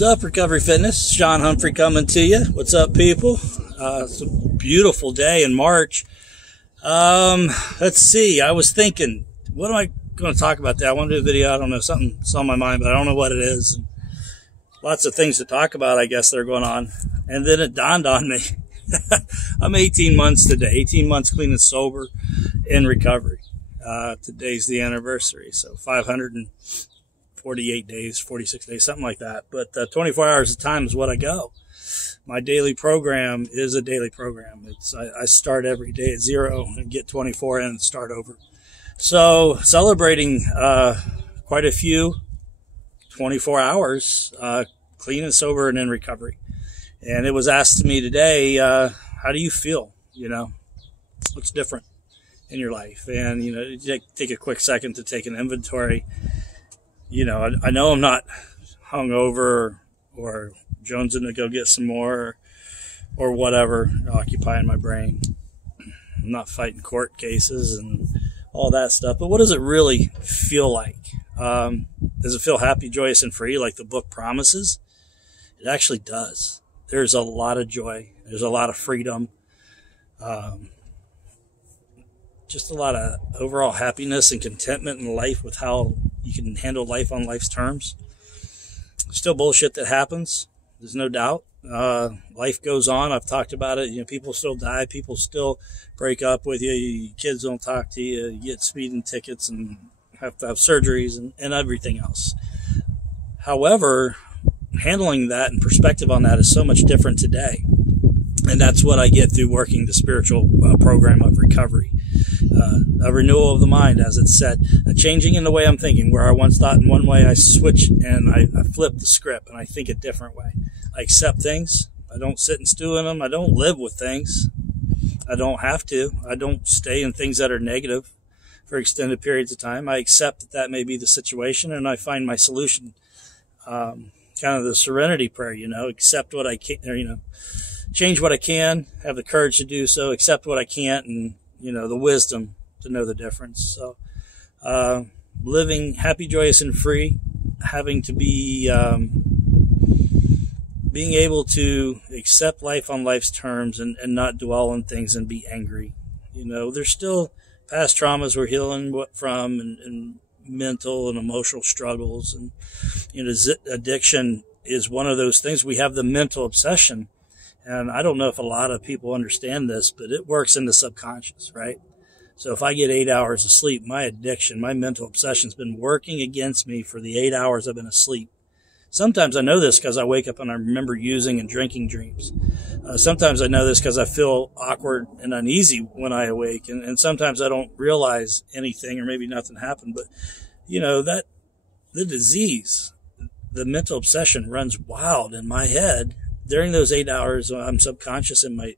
What's up, Recovery Fitness? Sean Humphrey coming to you. What's up, people? It's a beautiful day in March. Let's see. I was thinking, what am I going to talk about today? I want to do a video. I don't know. Something's on my mind, but I don't know what it is. Lots of things to talk about, I guess, that are going on. And then it dawned on me. I'm 18 months today. 18 months clean and sober in recovery. Today's the anniversary. So 548 days, 46 days, something like that. But 24 hours of time is what I go. My daily program is a daily program. I start every day at 0 and get 24 in and start over. So celebrating quite a few 24 hours clean and sober and in recovery. And it was asked to me today, how do you feel? You know, what's different in your life? And, you know, take a quick second to take an inventory. You know, I know I'm not hungover or jonesing to go get some more or whatever occupying my brain. I'm not fighting court cases and all that stuff. But what does it really feel like? Does it feel happy, joyous, and free like the book promises? It actually does. There's a lot of joy. There's a lot of freedom. Just a lot of overall happiness and contentment in life with how you can handle life on life's terms. Still bullshit that happens. There's no doubt. Life goes on. I've talked about it. You know, people still die. People still break up with you. Your kids don't talk to you. You get speeding tickets and have to have surgeries and everything else. However, handling that and perspective on that is so much different today. And that's what I get through working the spiritual program of recovery. A renewal of the mind, as it's said. A changing in the way I'm thinking. Where I once thought in one way, I switch and I flip the script and I think a different way. I accept things. I don't sit and stew in them. I don't live with things. I don't have to. I don't stay in things that are negative for extended periods of time. I accept that may be the situation and I find my solution. Kind of the serenity prayer, you know, accept what I can, or, you know, change what I can, have the courage to do so, accept what I can't, and, you know, the wisdom to know the difference. So, living happy, joyous, and free, having to be, being able to accept life on life's terms and not dwell on things and be angry. You know, there's still past traumas we're healing from and mental and emotional struggles. And, you know, addiction is one of those things. We have the mental obsession. And I don't know if a lot of people understand this, but it works in the subconscious, right? So if I get 8 hours of sleep, my addiction, my mental obsession's been working against me for the 8 hours I've been asleep. Sometimes I know this because I wake up and I remember using and drinking dreams. Sometimes I know this because I feel awkward and uneasy when I awake. And sometimes I don't realize anything or maybe nothing happened. But, you know, that the disease, the mental obsession runs wild in my head. During those 8 hours, I'm subconscious in my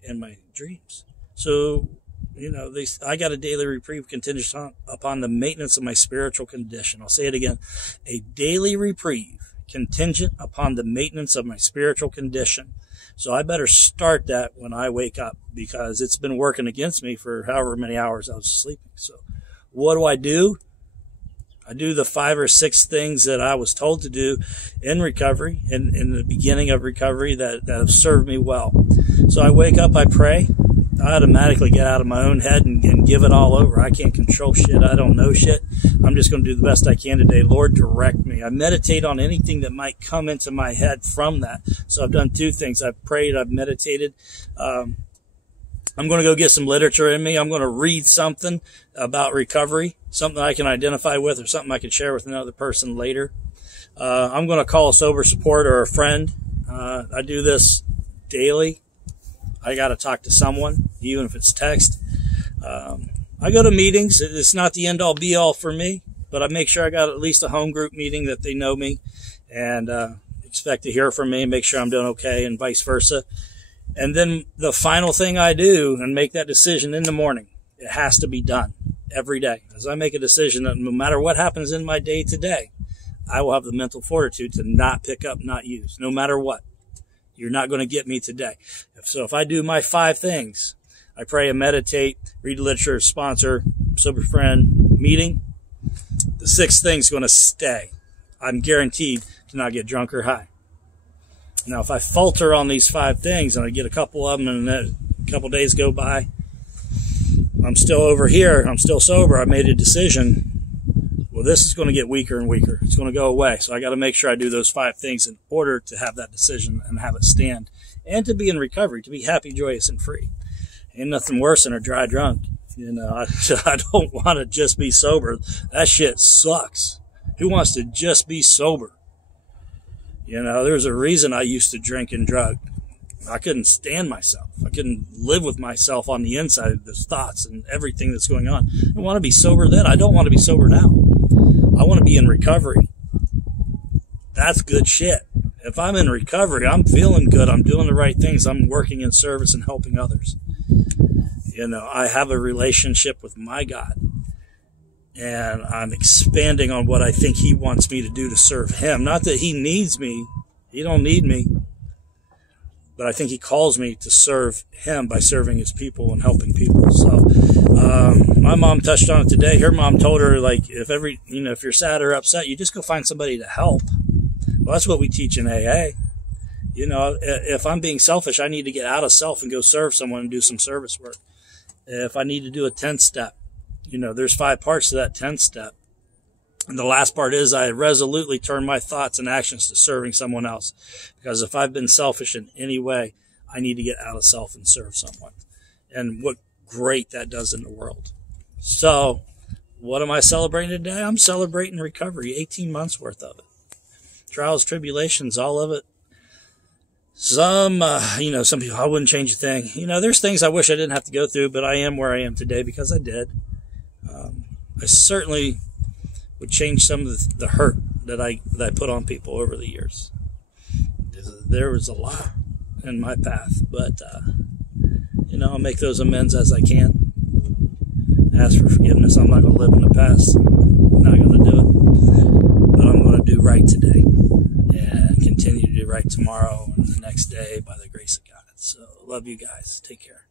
dreams. So, you know, I got a daily reprieve contingent upon the maintenance of my spiritual condition. I'll say it again. A daily reprieve contingent upon the maintenance of my spiritual condition. So I better start that when I wake up because it's been working against me for however many hours I was sleeping. So what do? I do the 5 or 6 things that I was told to do in recovery, in the beginning of recovery that have served me well. So I wake up, I pray. I automatically get out of my own head and give it all over. I can't control shit. I don't know shit. I'm just going to do the best I can today. Lord, direct me. I meditate on anything that might come into my head from that. So I've done 2 things. I've prayed. I've meditated. I'm going to go get some literature in me. I'm going to read something about recovery, something I can identify with or something I can share with another person later. I'm going to call a sober support or a friend. I do this daily. I got to talk to someone, even if it's text. I go to meetings. It's not the end-all, be-all for me, but I make sure I got at least a home group meeting that they know me and expect to hear from me and make sure I'm doing okay and vice versa. And then the final thing I do and make that decision in the morning, it has to be done every day. As I make a decision that no matter what happens in my day today, I will have the mental fortitude to not pick up, not use, no matter what. You're not going to get me today. So if I do my 5 things, I pray and meditate, read literature, sponsor, sober friend meeting, the 6th thing's going to stay. I'm guaranteed to not get drunk or high. Now, if I falter on these 5 things and I get a couple of them and then a couple days go by, I'm still over here, I'm still sober, I made a decision, well, this is going to get weaker and weaker. It's going to go away. So I got to make sure I do those 5 things in order to have that decision and have it stand, and to be in recovery, to be happy, joyous, and free. Ain't nothing worse than a dry drunk. I don't want to just be sober. That shit sucks. Who wants to just be sober? There's a reason I used to drink and drug. I couldn't stand myself. I couldn't live with myself on the inside of those thoughts and everything that's going on. I want to be sober then. I don't want to be sober now. I want to be in recovery. That's good shit. If I'm in recovery, I'm feeling good. I'm doing the right things. I'm working in service and helping others. I have a relationship with my God, and I'm expanding on what I think he wants me to do to serve him. Not that he needs me. He don't need me. But I think he calls me to serve him by serving his people and helping people. So my mom touched on it today. Her mom told her, like, if you're sad or upset, you just go find somebody to help. Well, that's what we teach in AA. If I'm being selfish, I need to get out of self and go serve someone and do some service work. If I need to do a 10-step, there's 5 parts to that 10-step. And the last part is I resolutely turn my thoughts and actions to serving someone else. Because if I've been selfish in any way, I need to get out of self and serve someone. And what great that does in the world. So, what am I celebrating today? I'm celebrating recovery, 18 months worth of it. Trials, tribulations, all of it. Some people, I wouldn't change a thing. There's things I wish I didn't have to go through, but I am where I am today because I did. I certainly would change some of the hurt that I put on people over the years. There was a lot in my path, but I'll make those amends as I can. Ask for forgiveness. I'm not going to live in the past. I'm not going to do it, but I'm going to do right today and continue to do right tomorrow and the next day by the grace of God. So love you guys. Take care.